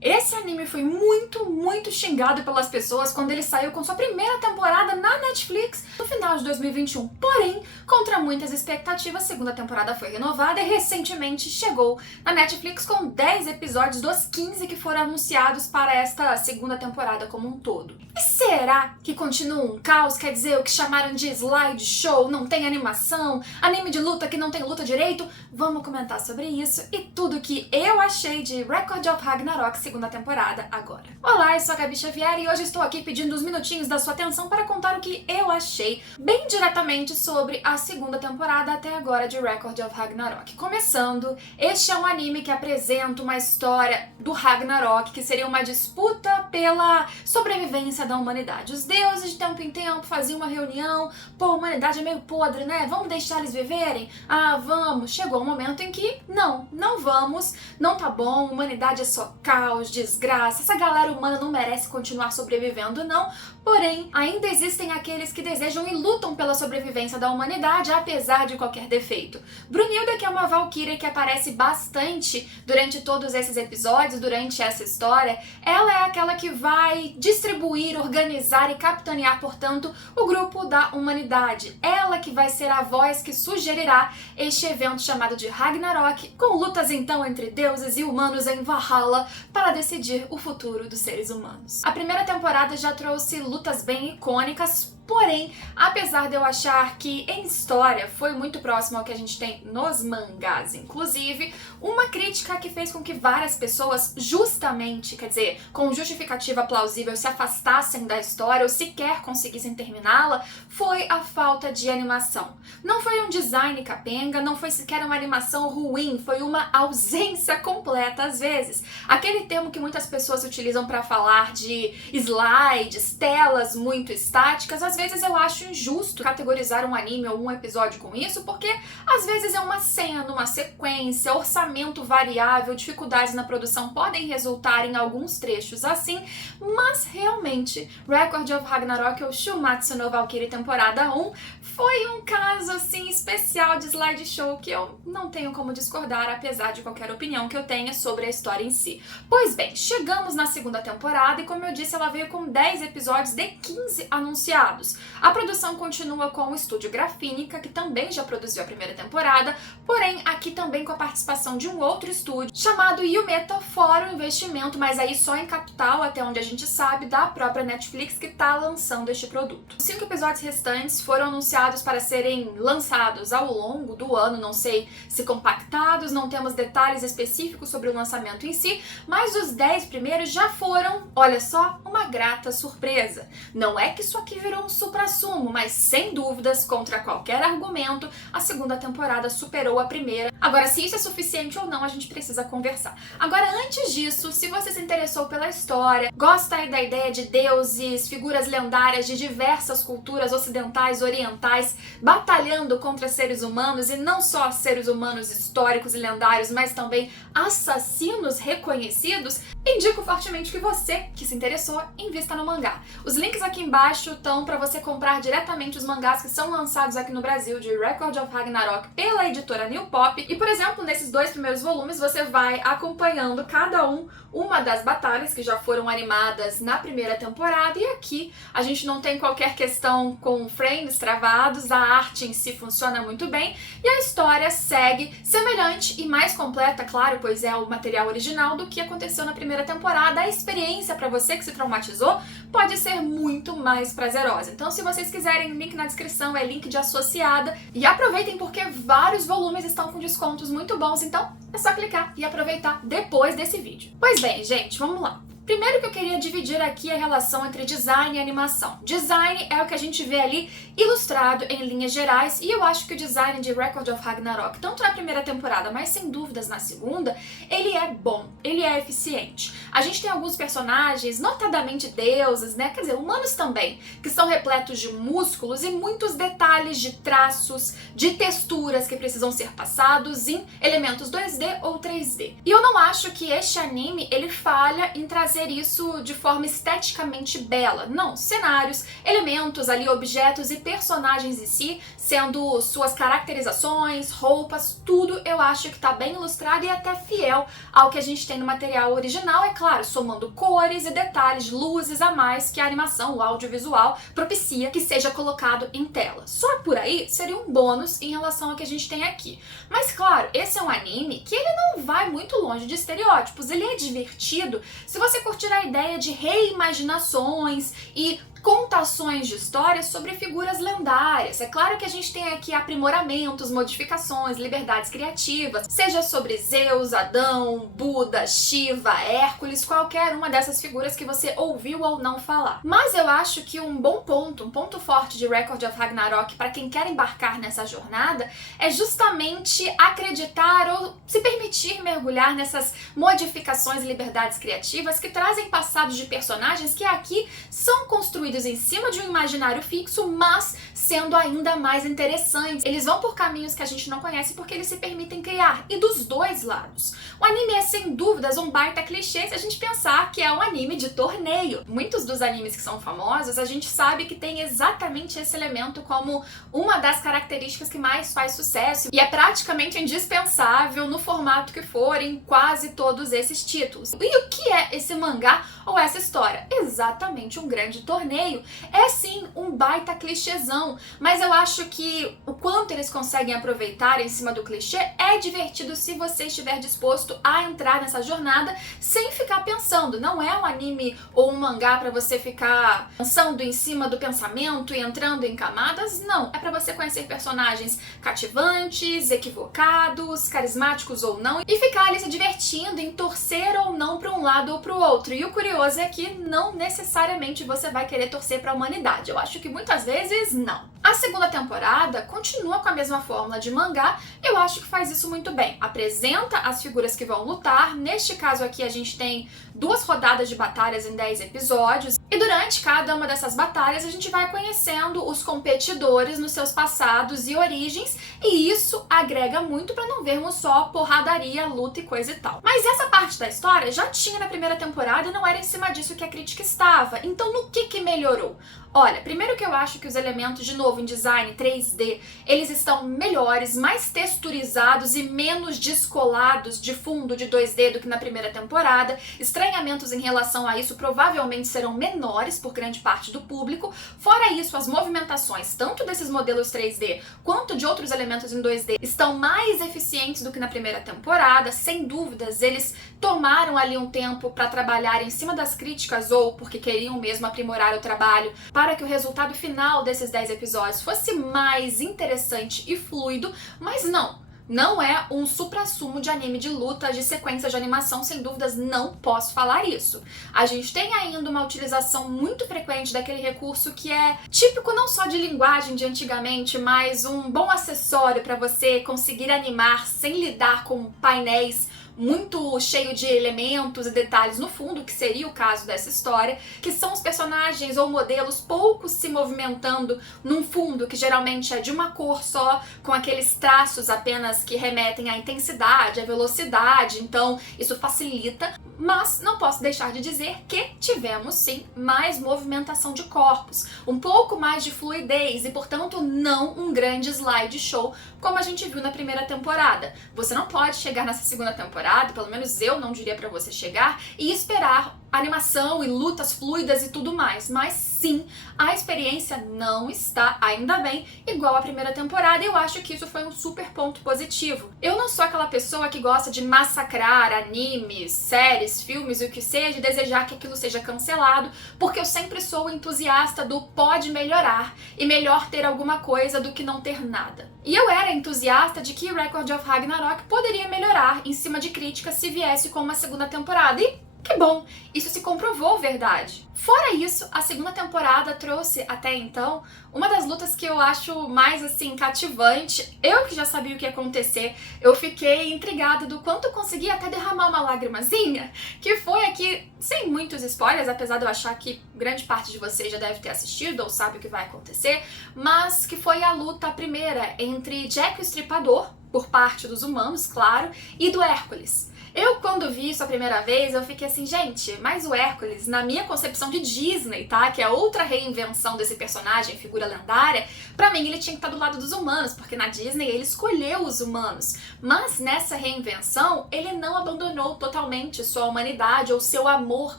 Esse anime foi muito xingado pelas pessoas quando ele saiu com sua primeira temporada na Netflix no final de 2021. Porém, contra muitas expectativas, a segunda temporada foi renovada e recentemente chegou na Netflix com 10 episódios dos 15 que foram anunciados para esta segunda temporada como um todo. E será que continua um caos? Quer dizer, o que chamaram de slideshow, não tem animação, anime de luta que não tem luta direito? Vamos comentar sobre isso e tudo que eu achei de Record of Ragnarok segunda temporada agora. Olá, eu sou a Gabi Xavier e hoje estou aqui pedindo uns minutinhos da sua atenção para contar o que eu achei bem diretamente sobre a segunda temporada até agora de Record of Ragnarok. Começando, este é um anime que apresenta uma história do Ragnarok, que seria uma disputa pela sobrevivência da humanidade. Os deuses de tempo em tempo faziam uma reunião, pô, a humanidade é meio podre, né? Vamos deixar eles viverem? Ah, vamos. Chegou um momento em que não vamos, não tá bom, humanidade é só caos, desgraça, essa galera humana não merece continuar sobrevivendo não, porém, ainda existem aqueles que desejam e lutam pela sobrevivência da humanidade, apesar de qualquer defeito. Brunilda, que é uma valquíria que aparece bastante durante todos esses episódios, durante essa história, ela é aquela que vai distribuir, organizar e capitanear, portanto, o grupo da humanidade. Ela que vai ser a voz que sugerirá este evento chamado de Ragnarok, com lutas então entre deuses e humanos em Valhalla para decidir o futuro dos seres humanos. A primeira temporada já trouxe lutas bem icônicas, porém, apesar de eu achar que em história foi muito próximo ao que a gente tem nos mangás, inclusive, uma crítica que fez com que várias pessoas justamente, quer dizer, com justificativa plausível, se afastassem da história ou sequer conseguissem terminá-la, foi a falta de animação. Não foi um design capenga, não foi sequer uma animação ruim, foi uma ausência completa às vezes. Aquele termo que muitas pessoas utilizam para falar de slides, telas muito estáticas, às vezes eu acho injusto categorizar um anime ou um episódio com isso, porque às vezes é uma cena, uma sequência, orçamento variável, dificuldades na produção podem resultar em alguns trechos assim, mas realmente Record of Ragnarok ou Shumatsu no Valkyrie temporada 1 foi um caso assim especial de slideshow que eu não tenho como discordar, apesar de qualquer opinião que eu tenha sobre a história em si. Pois bem, chegamos na segunda temporada e, como eu disse, ela veio com 10 episódios de 15 anunciados. A produção continua com o estúdio Grafínica, que também já produziu a primeira temporada, porém aqui também com a participação de um outro estúdio chamado Yumeta, fora o investimento, mas aí só em capital, até onde a gente sabe, da própria Netflix que está lançando este produto. Os 5 episódios restantes foram anunciados para serem lançados ao longo do ano, não sei se compactados, não temos detalhes específicos sobre o lançamento em si, mas os 10 primeiros já foram, olha só, uma grata surpresa. Não é que isso aqui virou um suprassumo, mas sem dúvidas, contra qualquer argumento, a segunda temporada superou a primeira. Agora, se isso é suficiente ou não, a gente precisa conversar. Agora, antes disso, se você se interessou pela história, gosta aí da ideia de deuses, figuras lendárias de diversas culturas ocidentais, orientais, batalhando contra seres humanos, e não só seres humanos históricos e lendários, mas também assassinos reconhecidos, indico fortemente que você, que se interessou, invista no mangá. Os links aqui embaixo estão para você comprar diretamente os mangás que são lançados aqui no Brasil de Record of Ragnarok pela editora New Pop. E, por exemplo, nesses 2 primeiros volumes você vai acompanhando cada uma das batalhas que já foram animadas na primeira temporada, e aqui a gente não tem qualquer questão com frames travados, a arte em si funciona muito bem e a história segue semelhante e mais completa, claro, pois é o material original, do que aconteceu na primeira temporada. A experiência para você que se traumatizou pode ser muito mais prazerosa. Então, se vocês quiserem, o link na descrição é link de associada, e aproveitem porque vários volumes estão com descontos muito bons, então é só clicar e aproveitar depois desse vídeo. Pois bem, gente, vamos lá. Primeiro que eu queria dividir aqui a relação entre design e animação. Design é o que a gente vê ali ilustrado em linhas gerais, e eu acho que o design de Record of Ragnarok, tanto na primeira temporada, mas sem dúvidas na segunda, ele é bom, ele é eficiente. A gente tem alguns personagens, notadamente deuses, né, quer dizer, humanos também, que são repletos de músculos e muitos detalhes de traços, de texturas que precisam ser passados em elementos 2D ou 3D. E eu não acho que este anime, ele falha em trazer fazer isso de forma esteticamente bela. Não, cenários, elementos ali, objetos e personagens em si, sendo suas caracterizações, roupas, tudo eu acho que tá bem ilustrado e até fiel ao que a gente tem no material original, é claro, somando cores e detalhes, luzes a mais que a animação, o audiovisual, propicia que seja colocado em tela. Só por aí seria um bônus em relação ao que a gente tem aqui. Mas claro, esse é um anime que ele não vai muito longe de estereótipos, ele é divertido se você curtir a ideia de reimaginações e contações de histórias sobre figuras lendárias. É claro que a gente tem aqui aprimoramentos, modificações, liberdades criativas, seja sobre Zeus, Adão, Buda, Shiva, Hércules, qualquer uma dessas figuras que você ouviu ou não falar. Mas eu acho que um bom ponto, um ponto forte de Record of Ragnarok para quem quer embarcar nessa jornada é justamente acreditar ou se permitir mergulhar nessas modificações e liberdades criativas que trazem passados de personagens que aqui são construídos em cima de um imaginário fixo, mas sendo ainda mais interessantes. Eles vão por caminhos que a gente não conhece porque eles se permitem criar, e dos dois lados. O anime é sem dúvidas um baita clichê se a gente pensar que é um anime de torneio. Muitos dos animes que são famosos, a gente sabe que tem exatamente esse elemento como uma das características que mais faz sucesso, e é praticamente indispensável no formato que for em quase todos esses títulos. E o que é esse mangá ou essa história? Exatamente um grande torneio. É sim um baita clichêzão, mas eu acho que o quanto eles conseguem aproveitar em cima do clichê é divertido se você estiver disposto a entrar nessa jornada sem ficar pensando. Não é um anime ou um mangá pra você ficar pensando em cima do pensamento e entrando em camadas, não. É pra você conhecer personagens cativantes, equivocados, carismáticos ou não, e ficar ali se divertindo em torcer ou não pra um lado ou pro outro. E o curioso é que não necessariamente você vai querer torcer para a humanidade. Eu acho que muitas vezes não. A segunda temporada continua com a mesma fórmula de mangá, eu acho que faz isso muito bem. Apresenta as figuras que vão lutar, neste caso aqui a gente tem 2 rodadas de batalhas em 10 episódios, e durante cada uma dessas batalhas a gente vai conhecendo os competidores nos seus passados e origens, e isso agrega muito para não vermos só porradaria, luta e coisa e tal. Mas essa parte da história já tinha na primeira temporada e não era em cima disso que a crítica estava, então no que melhorou? Olha, primeiro que eu acho que os elementos, de novo, em design 3D, eles estão melhores, mais texturizados e menos descolados de fundo de 2D do que na primeira temporada. Estranhamentos em relação a isso provavelmente serão menores por grande parte do público. Fora isso, as movimentações, tanto desses modelos 3D quanto de outros elementos em 2D, estão mais eficientes do que na primeira temporada. Sem dúvidas, eles tomaram ali um tempo para trabalhar em cima das críticas ou porque queriam mesmo aprimorar o trabalho para que o resultado final desses 10 episódios fosse mais interessante e fluido, mas não é um suprassumo de anime de luta, de sequências de animação, sem dúvidas, não posso falar isso. A gente tem ainda uma utilização muito frequente daquele recurso que é típico não só de linguagem de antigamente, mas um bom acessório para você conseguir animar sem lidar com painéis muito cheio de elementos e detalhes no fundo, que seria o caso dessa história, que são os personagens ou modelos poucos se movimentando num fundo que geralmente é de uma cor só, com aqueles traços apenas que remetem à intensidade, à velocidade, então isso facilita, mas não posso deixar de dizer que tivemos sim mais movimentação de corpos, um pouco mais de fluidez e, portanto, não um grande slideshow como a gente viu na primeira temporada. Você não pode chegar nessa segunda temporada, pelo menos eu não diria pra você chegar, e esperar animação e lutas fluidas e tudo mais, mas sim, a experiência não está, ainda bem, igual à primeira temporada, e eu acho que isso foi um super ponto positivo. Eu não sou aquela pessoa que gosta de massacrar animes, séries, filmes e o que seja, e desejar que aquilo seja cancelado, porque eu sempre sou entusiasta do pode melhorar, e melhor ter alguma coisa do que não ter nada. E eu era entusiasta de que Record of Ragnarok poderia melhorar em cima de críticas se viesse com uma segunda temporada, e que bom, isso se comprovou verdade. Fora isso, a segunda temporada trouxe, até então, uma das lutas que eu acho mais, assim, cativante. Eu que já sabia o que ia acontecer, eu fiquei intrigada do quanto eu consegui até derramar uma lágrimazinha, que foi aqui, sem muitos spoilers, apesar de eu achar que grande parte de vocês já deve ter assistido ou sabe o que vai acontecer, mas que foi a luta primeira entre Jack o Estripador, por parte dos humanos, claro, e do Hércules. Eu, quando vi isso a primeira vez, eu fiquei assim, gente, mas o Hércules, na minha concepção de Disney, tá? Que é outra reinvenção desse personagem, figura lendária, pra mim ele tinha que estar do lado dos humanos, porque na Disney ele escolheu os humanos. Mas nessa reinvenção, ele não abandonou totalmente sua humanidade ou seu amor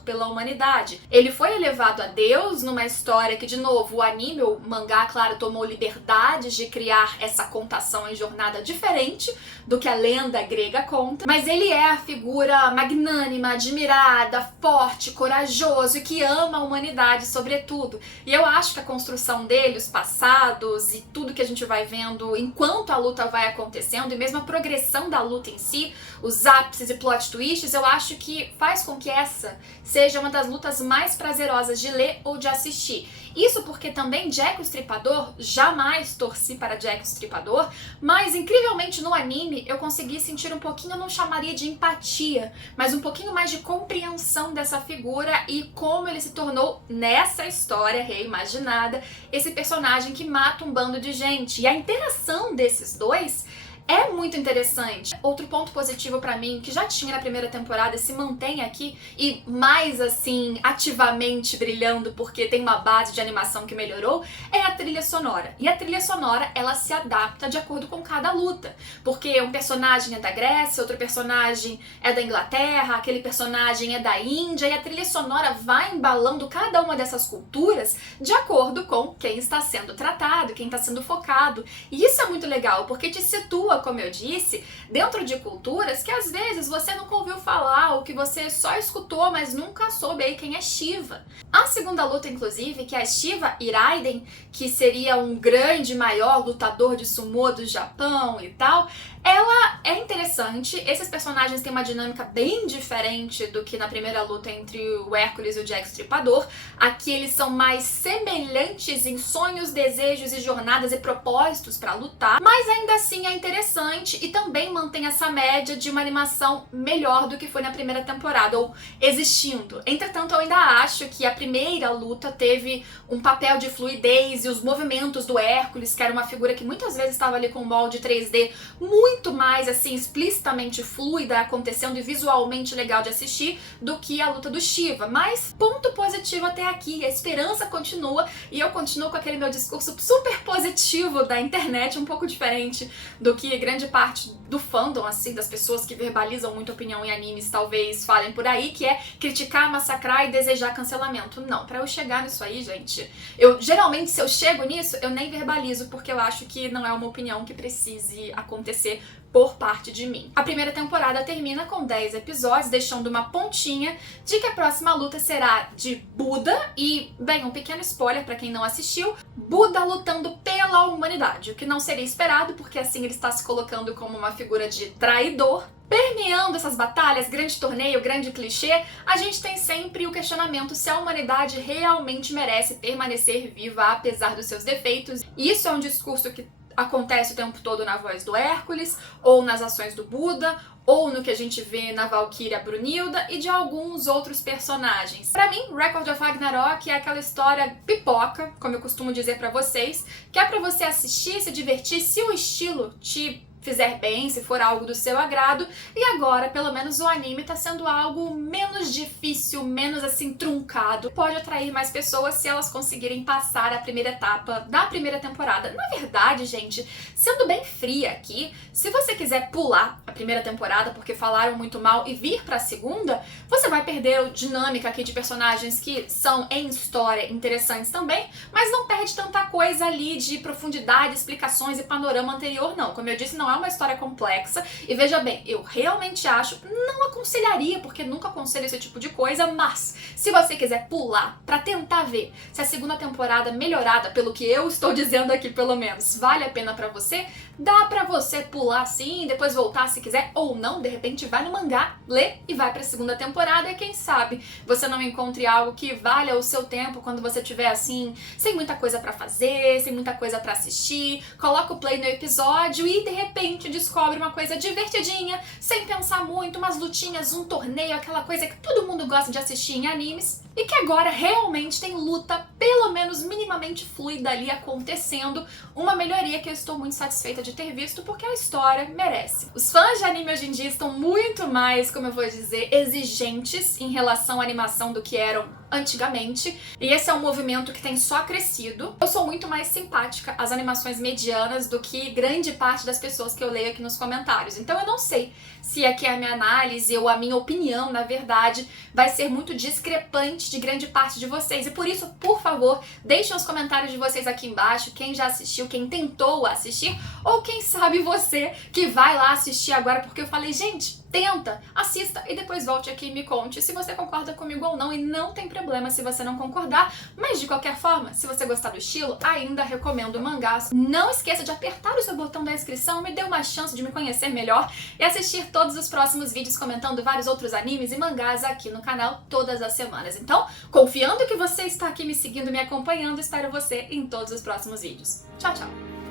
pela humanidade. Ele foi elevado a Deus numa história que, de novo, o anime, o mangá, claro, tomou liberdades de criar essa contação em jornada diferente do que a lenda grega conta, mas ele é a figura magnânima, admirada, forte, corajoso e que ama a humanidade sobretudo. E eu acho que a construção dele, os passados e tudo que a gente vai vendo enquanto a luta vai acontecendo, e mesmo a progressão da luta em si, os ápices e plot twists, eu acho que faz com que essa seja uma das lutas mais prazerosas de ler ou de assistir. Isso porque também Jack o Estripador, jamais torci para Jack o Estripador, mas incrivelmente no anime eu consegui sentir um pouquinho, eu não chamaria de empatia, mas um pouquinho mais de compreensão dessa figura e como ele se tornou, nessa história reimaginada, esse personagem que mata um bando de gente. E a interação desses dois é muito interessante. Outro ponto positivo pra mim, que já tinha na primeira temporada e se mantém aqui, e mais assim, ativamente brilhando porque tem uma base de animação que melhorou, é a trilha sonora. E a trilha sonora, ela se adapta de acordo com cada luta. Porque um personagem é da Grécia, outro personagem é da Inglaterra, aquele personagem é da Índia, e a trilha sonora vai embalando cada uma dessas culturas de acordo com quem está sendo tratado, quem está sendo focado. E isso é muito legal, porque te situa, como eu disse, dentro de culturas que às vezes você nunca ouviu falar ou que você só escutou, mas nunca soube aí quem é Shiva. A segunda luta, inclusive, que é Shiva Iraiden, que seria um grande, maior lutador de sumô do Japão e tal, ela é interessante. Esses personagens têm uma dinâmica bem diferente do que na primeira luta entre o Hércules e o Jack o Estripador. Aqui eles são mais semelhantes em sonhos, desejos e jornadas e propósitos para lutar, mas ainda assim é interessante e também mantém essa média de uma animação melhor do que foi na primeira temporada, ou existindo. Entretanto, eu ainda acho que a primeira luta teve um papel de fluidez e os movimentos do Hércules, que era uma figura que muitas vezes estava ali com um molde 3D muito mais assim explicitamente fluida acontecendo e visualmente legal de assistir do que a luta do Shiva. Mas ponto positivo até aqui, a esperança continua e eu continuo com aquele meu discurso super positivo da internet, um pouco diferente do que grande parte do fandom, assim, das pessoas que verbalizam muita opinião em animes talvez falem por aí, que é criticar, massacrar e desejar cancelamento. Não, pra eu chegar nisso aí, gente, eu geralmente se eu chego nisso, eu nem verbalizo porque eu acho que não é uma opinião que precise acontecer por parte de mim. A primeira temporada termina com 10 episódios, deixando uma pontinha de que a próxima luta será de Buda e, bem, um pequeno spoiler pra quem não assistiu, Buda lutando pela humanidade, o que não seria esperado, porque assim ele está se colocando como uma figura de traidor. Permeando essas batalhas, grande torneio, grande clichê, a gente tem sempre o questionamento se a humanidade realmente merece permanecer viva apesar dos seus defeitos. E isso é um discurso que acontece o tempo todo na voz do Hércules, ou nas ações do Buda, ou no que a gente vê na Valkyria Brunilda e de alguns outros personagens. Pra mim, Record of Ragnarok é aquela história pipoca, como eu costumo dizer pra vocês, que é pra você assistir, se divertir, se o estilo te fizer bem, se for algo do seu agrado, e agora, pelo menos, o anime tá sendo algo menos difícil, menos assim, truncado. Pode atrair mais pessoas se elas conseguirem passar a primeira etapa da primeira temporada. Na verdade, gente, sendo bem fria aqui, se você quiser pular a primeira temporada porque falaram muito mal e vir pra segunda, você vai perder a dinâmica aqui de personagens que são, em história, interessantes também, mas não perde tanta coisa ali de profundidade, explicações e panorama anterior, não. Como eu disse, não é uma história complexa, e veja bem, eu realmente acho, não aconselharia, porque nunca aconselho esse tipo de coisa, mas se você quiser pular pra tentar ver se a segunda temporada melhorada, pelo que eu estou dizendo aqui pelo menos, vale a pena pra você, dá pra você pular sim, depois voltar se quiser, ou não, de repente vai no mangá, lê e vai pra segunda temporada, e quem sabe você não encontre algo que valha o seu tempo quando você tiver assim, sem muita coisa pra fazer, sem muita coisa pra assistir, coloca o play no episódio e de repente descobre uma coisa divertidinha, sem pensar muito, umas lutinhas, um torneio, aquela coisa que todo mundo gosta de assistir em animes, e que agora realmente tem luta, pelo menos minimamente fluida ali acontecendo, uma melhoria que eu estou muito satisfeita de ter visto, porque a história merece. Os fãs de anime hoje em dia estão muito mais, como eu vou dizer, exigentes em relação à animação do que eram antigamente, e esse é um movimento que tem só crescido. Eu sou muito mais simpática às animações medianas do que grande parte das pessoas que eu leio aqui nos comentários, então eu não sei se aqui a minha análise ou a minha opinião, na verdade, vai ser muito discrepante de grande parte de vocês, e por isso, por favor, deixem os comentários de vocês aqui embaixo, quem já assistiu, quem tentou assistir, ou quem sabe você que vai lá assistir agora, porque eu falei, gente, tenta, assista e depois volte aqui e me conte se você concorda comigo ou não, e não tem problema se você não concordar, mas de qualquer forma, se você gostar do estilo, ainda recomendo mangás. Não esqueça de apertar o seu botão da inscrição, me dê uma chance de me conhecer melhor e assistir todos os próximos vídeos comentando vários outros animes e mangás aqui no canal todas as semanas. Então, confiando que você está aqui me seguindo, me acompanhando, espero você em todos os próximos vídeos. Tchau, tchau!